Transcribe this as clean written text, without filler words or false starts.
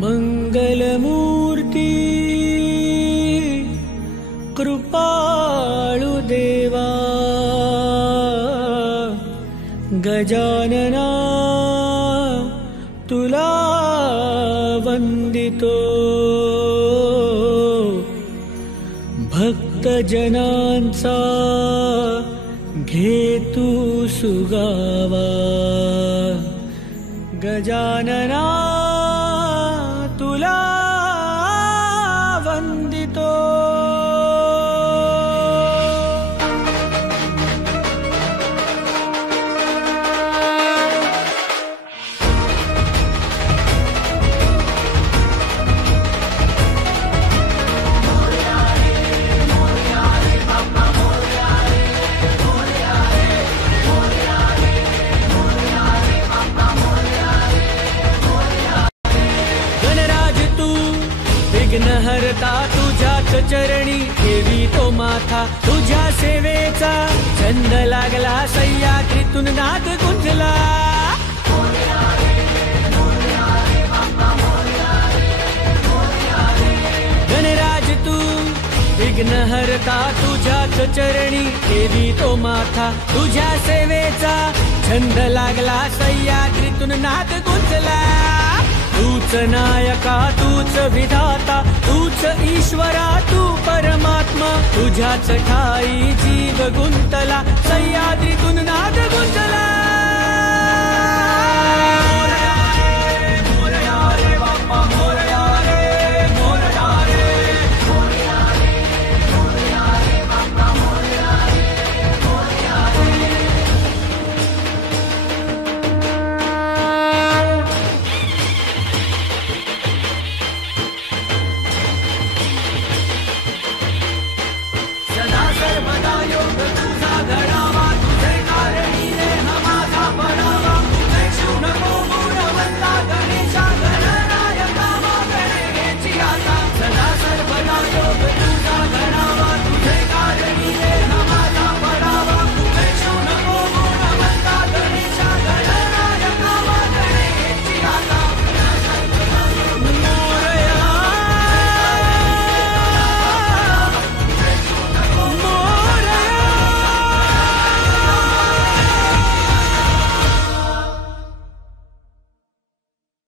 मंगलमूर्ती कृपाळु देवा गजानना तुला वंदितो भक्तजनांचा घे तू सुगावा गजानना तुला वंदितो विघ्नहर्ता तुझ्याच चरणी ठेवी तो माथा तुझ्या सेवेचा छंद लागला सह्याद्रीतून नाद गुंजला गणराज तू विघ्नहर्ता तुझ्याच चरणी ठेवी तो माथा तुझ्या सेवेचा छंद लागला सह्याद्रीतून नाद गुंजला तूच नायका तूच विधाता तूच ईश्वरा तू परमात्मा तुझ्याच ठाई जीव गुंतला सह्याद्रीतून नाद गुंजला